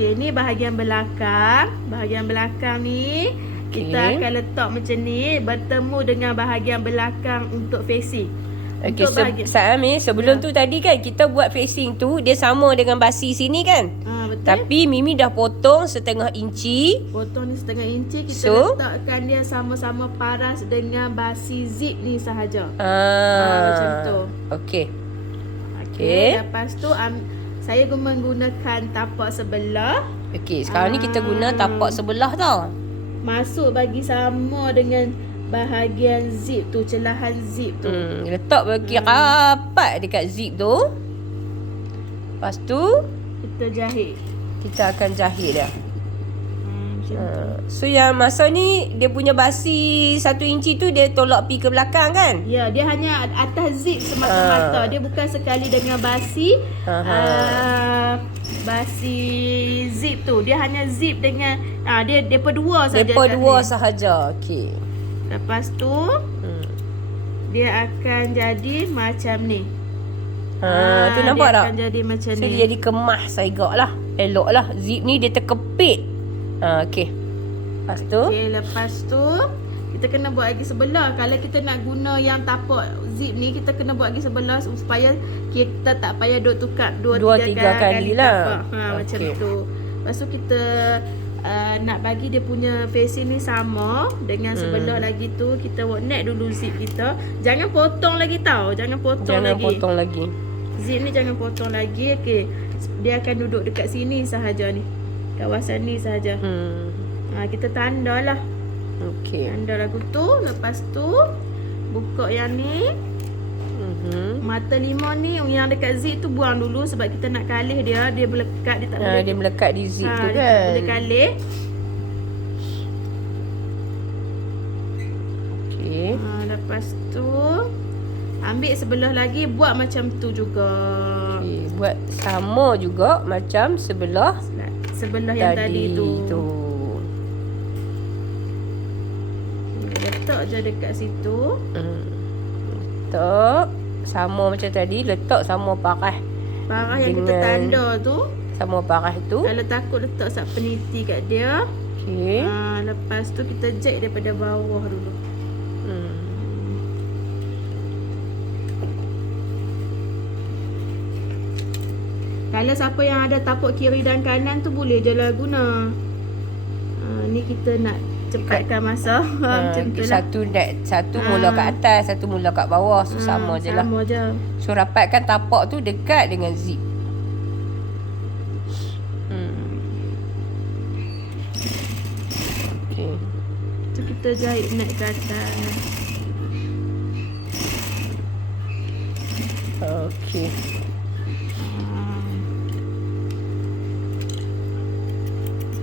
Okey, ni bahagian belakang. Bahagian belakang ni kita akan letak macam ni, bertemu dengan bahagian belakang untuk facing. Okey, sebelum tu tadi kan kita buat facing tu dia sama dengan basi sini kan? Betul. Tapi Mimi dah potong setengah inci. Potong ni setengah inci, kita letakkan dia sama-sama paras dengan basi zip ni sahaja. Macam tu. Okey. Lepas tu saya menggunakan tapak sebelah. Okey, sekarang ni kita guna tapak sebelah tau. Masuk bagi sama dengan bahagian zip tu, celahan zip tu. Letak bagi rapat dekat zip tu. Lepas tu kita jahit. Kita akan jahit dia. So yang masa ni dia punya basi 1 inci tu dia tolak pi ke belakang kan? Ya, dia hanya atas zip semata-mata. Dia bukan sekali dengan basi basi zip tu. Dia hanya zip dengan dia depa dua saja. Depa dua sahaja. Okey. Lepas tu dia akan jadi macam ni. Tu nampak dia tak? Akan jadi macam so, ni. dia jadi kemas saigak lah. Elok lah. Zip ni dia terkepit. Okey. Lepas tu kita kena buat lagi sebelah. Kalau kita nak guna yang tapak zip ni, kita kena buat lagi sebelah supaya kita tak payah duk tukar 2-3 kali lah. Macam tu. Lepas tu kita nak bagi dia punya facing ni sama dengan sebelah lagi tu, kita net dulu zip kita. Jangan potong lagi tau. Jangan potong lagi. Zip ni jangan potong lagi. Okey. Dia akan duduk dekat sini sahaja ni. Kawasan ni sahaja. Kita tanda lah. Okey. Tanda lagu tu. Lepas tu buka yang ni. Mata limau ni yang dekat zip tu buang dulu sebab kita nak kalih dia. Dia melekat, dia tak boleh. Dia melekat di zip tu kan. Dia tak boleh kalih. Okey. Lepas tu ambil sebelah lagi, buat macam tu juga. Okey, buat sama juga macam sebelah yang tadi tu. Letak je dekat situ. Letak sama macam tadi, letak sama parah yang kita tanda tu. Sama parah tu. Kalau takut letak sat peniti kat dia. Okey. Lepas tu kita jack daripada bawah dulu. Kalau siapa yang ada tapak kiri dan kanan tu boleh je lah guna. Ni kita nak cepatkan masa. Macam tu lah. Satu mula kat atas, satu mula kat bawah. So sama je lah. Sama je. So rapatkan tapak tu dekat dengan zip. Okey. Tu kita jahit naik ke atas. Okey.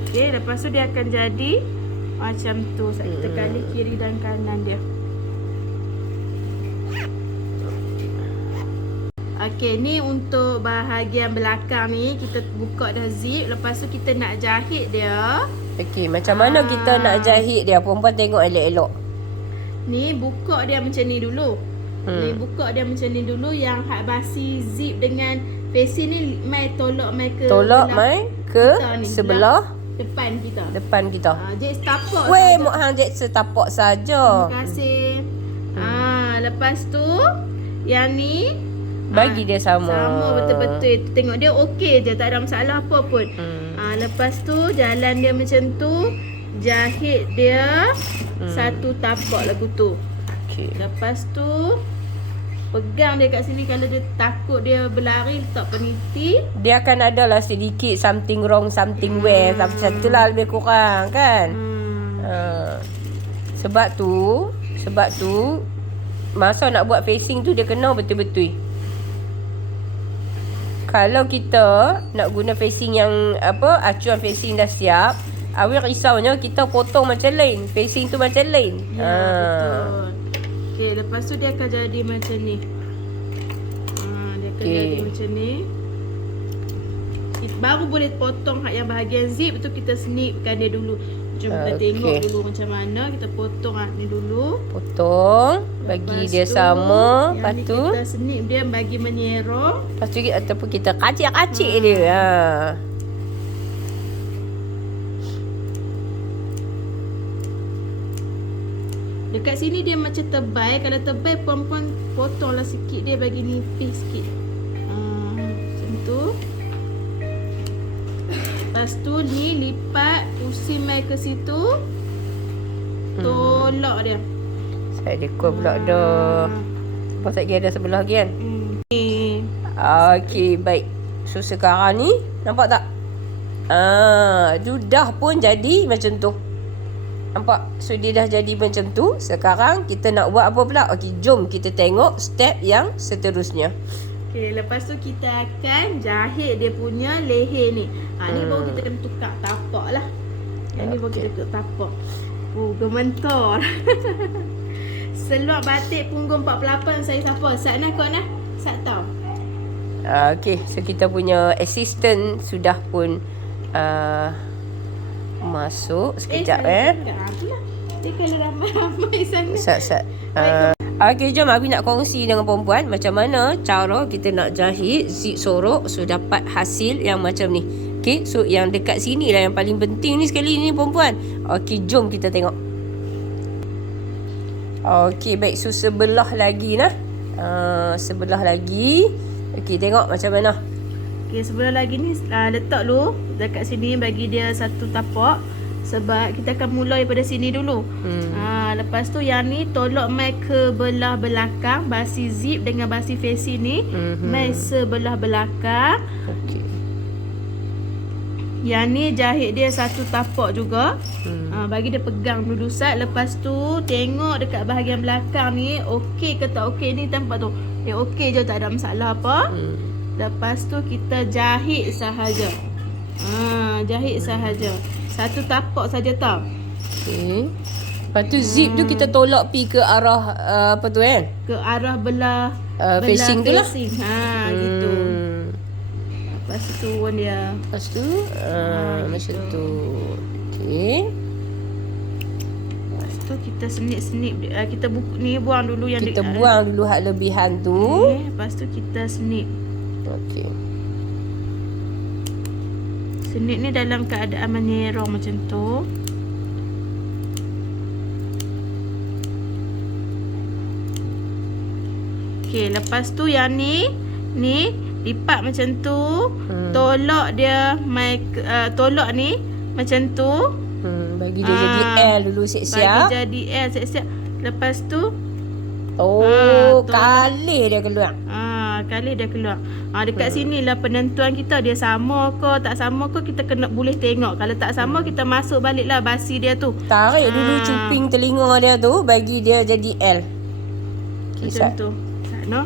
Okey, lepas tu dia akan jadi macam tu. Kita kali kiri dan kanan dia. Okey, ni untuk bahagian belakang ni kita buka dah zip. Lepas tu kita nak jahit dia. Okey, macam mana kita nak jahit dia? Perempuan tengok elok-elok. Ni buka dia macam ni dulu. Ni buka dia macam ni dulu. Yang hak basi zip dengan facing ni mai tolak mai ke sebelah depan kita. Jek setapak. Weh, mak hang jek setapak saja. Terima kasih. Lepas tu yang ni bagi dia sama. Sama betul-betul. Tengok dia okey je, tak ada masalah apa pun. Lepas tu jalan dia macam tu, jahit dia satu tapak lagu tu. Okey. Lepas tu pegang dia kat sini. Kalau dia takut dia berlari, letak peniti. Dia akan ada lah sedikit something wrong, something well. Macam tu lah lebih kurang kan. Sebab tu masa nak buat facing tu dia kena betul-betul. Kalau kita nak guna facing yang acuan facing dah siap, awak risaunya kita potong macam lain, facing tu macam lain. Betul. Okey, lepas tu dia akan jadi macam ni. Dia akan jadi macam ni. Baru boleh potong hak yang bahagian zip tu, kita snipkan dia dulu. Jom kita tengok dulu macam mana. Kita potong ni dulu. Potong, bagi dia sama. Lepas tu kita snip dia bagi menyerong. Lepas tu ataupun kita kacik-kacik dia. Dekat sini dia macam tebal. Kalau tebal puan-puan potonglah sikit dia bagi nipis sikit. Macam tu. Lepas tu ni lipat, pusing mai ke situ. Tolak dia. Saya dekor pula dah. Pasal lagi ada sebelah lagi kan? Ni. Okey, baik. So sekarang ni nampak tak? Tu dah pun jadi macam tu. Nampak? So dia dah jadi macam tu. Sekarang kita nak buat apa pula? Okey, jom kita tengok step yang seterusnya. Okey, lepas tu kita akan jahit dia punya leher ni. Ni baru kita kena tukar tapak lah. Yang ni baru kita tukar tapak. Gementor. Seluar batik punggung 48 saya siapa? Sat nak kau nak? Sat tahu. Okey, so kita punya assistant sudah pun masuk sekejap Apalah. Dia kalau ramai-ramai sangat. Sat. Okey, jom Abi nak kongsi dengan perempuan macam mana cara kita nak jahit zip sorok so dapat hasil yang macam ni. Okey, so yang dekat sini lah yang paling penting ni sekali ni perempuan. Okey, jom kita tengok. Okey, baik. So sebelah lagi nah. Sebelah lagi. Okey, tengok macam mana. Okey, sebelah lagi ni letak dulu dekat sini bagi dia satu tapak. Sebab kita akan mula daripada sini dulu. Lepas tu yang ni tolak mai ke belah belakang, basi zip dengan basi facing ni mai sebelah belakang. Okey. Yang ni jahit dia satu tapak juga. Bagi dia pegang dulu Sat. Lepas tu tengok dekat bahagian belakang ni okey ke tak okey ni tempat tu. Okey je, tak ada masalah apa. Lepas tu kita jahit sahaja. Jahit sahaja. Satu tapak saja tau. Okey. Lepas tu zip tu kita tolak pi ke arah apa tu kan? Ke arah belah facing tu lah. Gitu. Lepas tu turun dia. Lepas tu macam tu. Okey. Lepas tu kita senip-senip kita buang dulu yang Kita buang dulu hak lebihan tu. Lepas tu kita senip. Okey. Senip ni dalam keadaan menyerong macam tu. Okey, lepas tu yang ni lipat macam tu. Tolak dia tolak ni macam tu. Bagi dia jadi L dulu siap-siap. Bagi jadi L siap-siap. Lepas tu kalih dia keluar. Kali dia keluar. Dekat sini lah penentuan kita, dia sama ke tak sama ke kita kena boleh tengok. Kalau tak sama kita masuk baliklah basi dia tu. Tarik dulu cuping telinga dia tu bagi dia jadi L. Okay, macam tu. Sat no.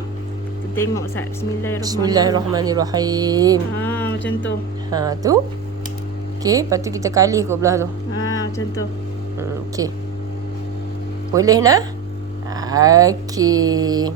Kita tengok Sat. Bismillahirrahmanirrahim. Macam tu. Tu. Okey, lepas tu kita kalih kat belah tu. Macam tu. Okey. Boleh nah? Okey.